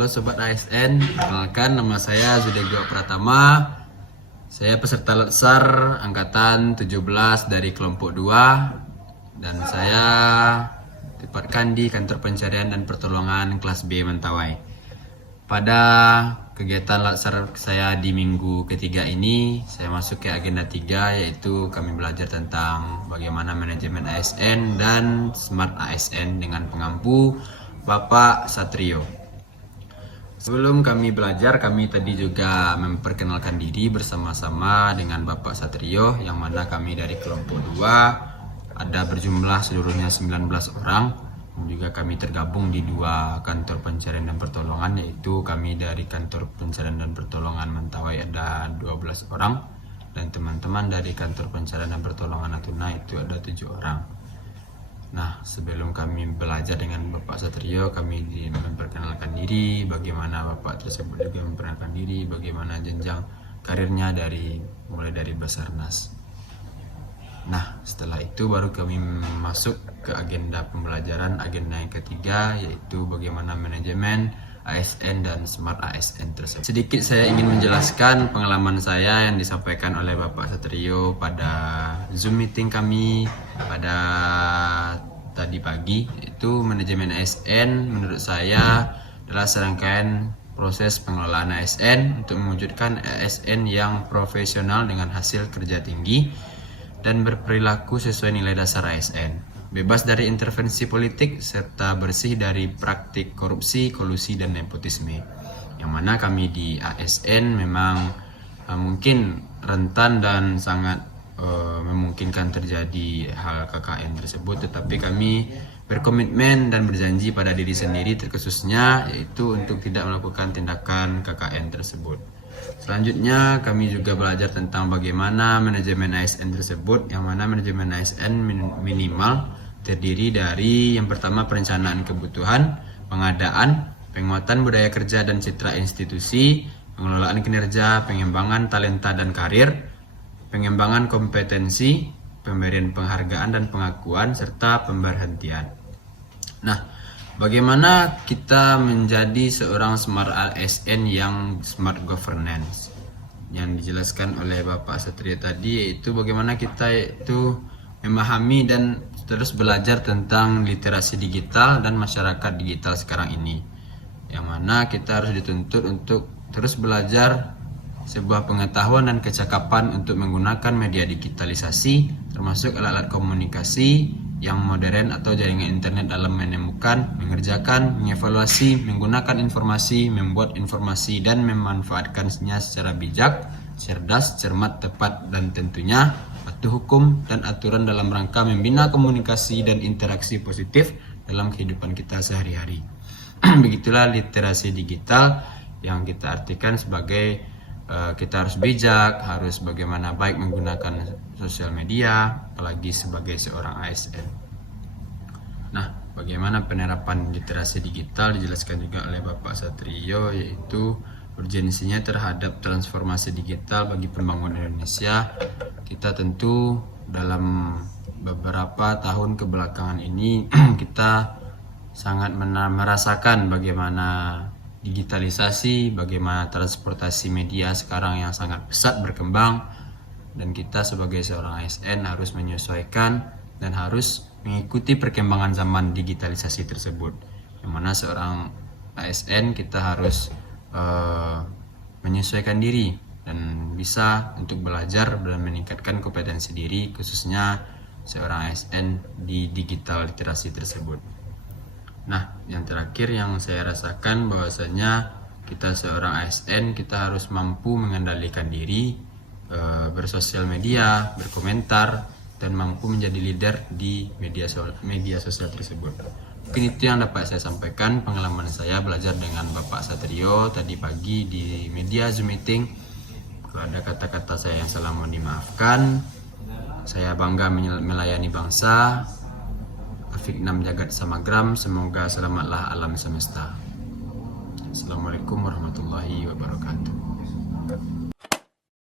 Halo Sobat ASN, perkenalkan nama saya Zudegio Pratama. Saya peserta Latsar Angkatan 17 dari kelompok 2. Dan saya ditempatkan di kantor pencarian dan pertolongan kelas B Mentawai. Pada kegiatan Latsar saya di minggu ketiga ini, saya masuk ke agenda 3, yaitu kami belajar tentang bagaimana manajemen ASN dan Smart ASN dengan pengampu Bapak Satrio. Sebelum kami belajar, kami tadi juga memperkenalkan diri bersama-sama dengan Bapak Satrio, yang mana kami dari kelompok 2 ada berjumlah seluruhnya 19 orang. Dan juga kami tergabung di 2 kantor pencarian dan pertolongan, yaitu kami dari kantor pencarian dan pertolongan Mentawai ada 12 orang, dan teman-teman dari kantor pencarian dan pertolongan Natuna itu ada 7 orang. Nah, sebelum kami belajar dengan Bapak Satrio, kami memperkenalkan diri, bagaimana Bapak tersebut juga memperkenalkan diri, bagaimana jenjang karirnya mulai dari Basarnas. Nah, setelah itu baru kami masuk ke agenda pembelajaran, agenda yang ketiga, yaitu bagaimana manajemen ASN dan Smart ASN tersebut. Sedikit saya ingin menjelaskan pengalaman saya yang disampaikan oleh Bapak Satrio pada Zoom meeting kami pada tadi pagi. Itu manajemen ASN menurut saya adalah serangkaian proses pengelolaan ASN untuk mewujudkan ASN yang profesional dengan hasil kerja tinggi dan berperilaku sesuai nilai dasar ASN, bebas dari intervensi politik serta bersih dari praktik korupsi, kolusi, dan nepotisme. Yang mana kami di ASN memang mungkin rentan dan sangat memungkinkan terjadi hal KKN tersebut, tetapi kami berkomitmen dan berjanji pada diri sendiri terkhususnya, yaitu untuk tidak melakukan tindakan KKN tersebut. Selanjutnya kami juga belajar tentang bagaimana manajemen ASN tersebut, yang mana manajemen ASN minimal terdiri dari yang pertama perencanaan kebutuhan, pengadaan, penguatan budaya kerja dan citra institusi, pengelolaan kinerja, pengembangan talenta dan karir, pengembangan kompetensi, pemberian penghargaan dan pengakuan, serta pemberhentian. Nah, bagaimana kita menjadi seorang Smart ASN yang Smart Governance? Yang dijelaskan oleh Bapak Satrio tadi, yaitu bagaimana kita itu memahami dan terus belajar tentang literasi digital dan masyarakat digital sekarang ini. Yang mana kita harus dituntut untuk terus belajar sebuah pengetahuan dan kecakapan untuk menggunakan media digitalisasi, termasuk alat-alat komunikasi yang modern atau jaringan internet dalam menemukan, mengerjakan, mengevaluasi, menggunakan informasi, membuat informasi, dan memanfaatkannya secara bijak, cerdas, cermat, tepat, dan tentunya patuh hukum dan aturan dalam rangka membina komunikasi dan interaksi positif dalam kehidupan kita sehari-hari. Begitulah literasi digital yang kita artikan sebagai kita harus bijak, harus bagaimana baik menggunakan sosial media, apalagi sebagai seorang ASN. Nah, bagaimana penerapan literasi digital dijelaskan juga oleh Bapak Satrio, yaitu urgensinya terhadap transformasi digital bagi pembangunan Indonesia. Kita tentu dalam beberapa tahun kebelakangan ini kita sangat merasakan bagaimana digitalisasi, bagaimana transportasi media sekarang yang sangat pesat berkembang, dan kita sebagai seorang ASN harus menyesuaikan dan harus mengikuti perkembangan zaman digitalisasi tersebut. Yang mana seorang ASN kita harus menyesuaikan diri dan bisa untuk belajar dan meningkatkan kompetensi diri, khususnya seorang ASN di digital literasi tersebut. Nah, yang terakhir yang saya rasakan bahwasanya kita seorang ASN kita harus mampu mengendalikan diri, bersosial media, berkomentar, dan mampu menjadi leader di media sosial tersebut. Mungkin itu yang dapat saya sampaikan pengalaman saya belajar dengan Bapak Satrio tadi pagi di media Zoom meeting. Kalau ada kata-kata saya yang salah mohon dimaafkan. Saya bangga melayani bangsa. Afiknam Jagat Samagram, semoga selamatlah alam semesta. Assalamualaikum warahmatullahi wabarakatuh.